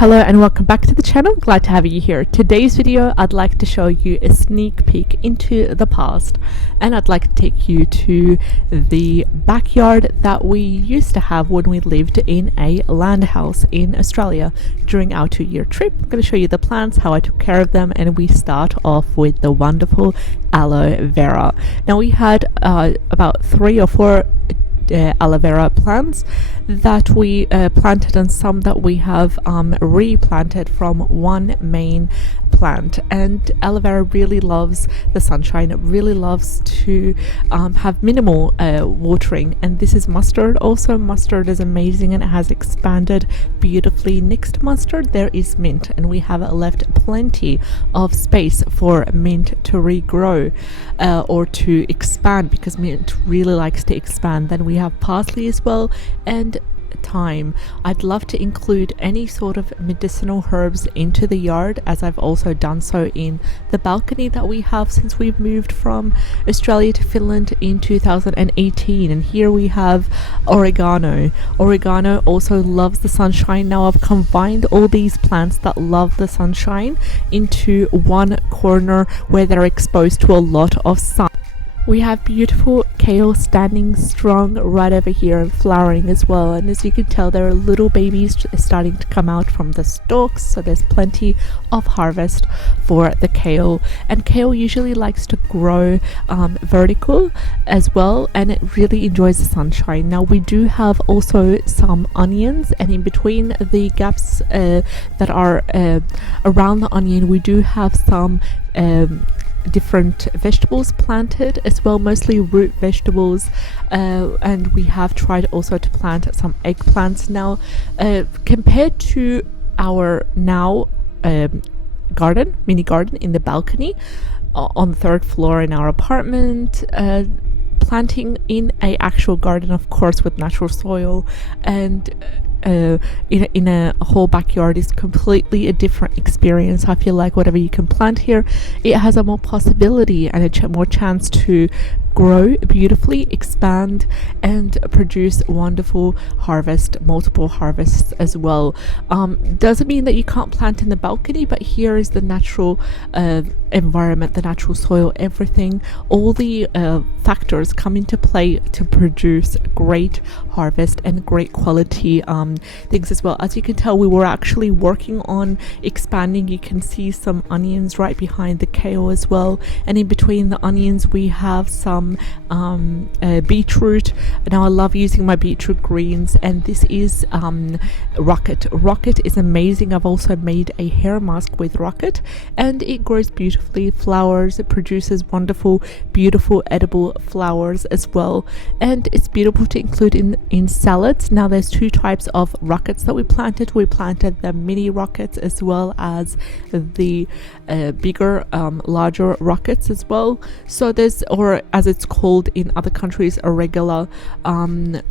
Hello and welcome back to the channel. Glad to have you here. Today's video I'd like to show you a sneak peek into the past, and I'd like to take you to the backyard that we used to have when we lived in a land house in Australia during our 2-year trip. I'm going to show you the plants, how I took care of them, and we start off with the wonderful aloe vera. Now we had about 3 or 4 aloe vera plants that we planted, and some that we have replanted from one main plant. And aloe vera really loves the sunshine. It really loves to have minimal watering. And this is mustard. Also, mustard is amazing and it has expanded beautifully. Next to mustard there is mint, and we have left plenty of space for mint to regrow or to expand, because mint really likes to expand. Then we have parsley as well, and thyme. I'd love to include any sort of medicinal herbs into the yard, as I've also done so in the balcony that we have since we've moved from Australia to Finland in 2018. And here we have oregano. Oregano also loves the sunshine. Now I've combined all these plants that love the sunshine into one corner where they're exposed to a lot of sun. We have beautiful kale standing strong right over here and flowering as well, and as you can tell there are little babies starting to come out from the stalks, so there's plenty of harvest for the kale. And kale usually likes to grow vertical as well, and it really enjoys the sunshine. Now we do have also some onions, and in between the gaps that are around the onion we do have some different vegetables planted as well, mostly root vegetables, and we have tried also to plant some eggplants. Now compared to our now mini garden in the balcony on the 3rd floor in our apartment, planting in a actual garden, of course, with natural soil and in a whole backyard is completely a different experience. I feel like whatever you can plant here, it has a more possibility and a more chance to grow beautifully, expand, and produce wonderful multiple harvests as well. Doesn't mean that you can't plant in the balcony, but here is the natural environment, the natural soil, everything, all the factors come into play to produce great harvest and great quality things as well. As you can tell, we were actually working on expanding. You can see some onions right behind the kale as well, and in between the onions we have some beetroot. Now I love using my beetroot greens, and this is rocket. Rocket is amazing. I've also made a hair mask with rocket, and it grows beautifully, flowers, it produces wonderful, beautiful edible flowers as well, and it's beautiful to include in salads. Now there's 2 types of rockets that we planted. We planted the mini rockets as well as the bigger larger rockets as well. So there's, or as it's called in other countries, a regular.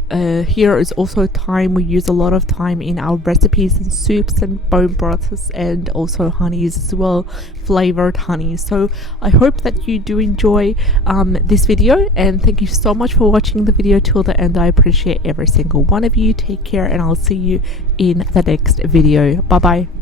Here is also thyme. We use a lot of thyme in our recipes and soups and bone broths, and also honeys as well, flavored honey. So I hope that you do enjoy this video, and thank you so much for watching the video till the end. I appreciate every single one of you. Take care, and I'll see you in the next video. Bye bye.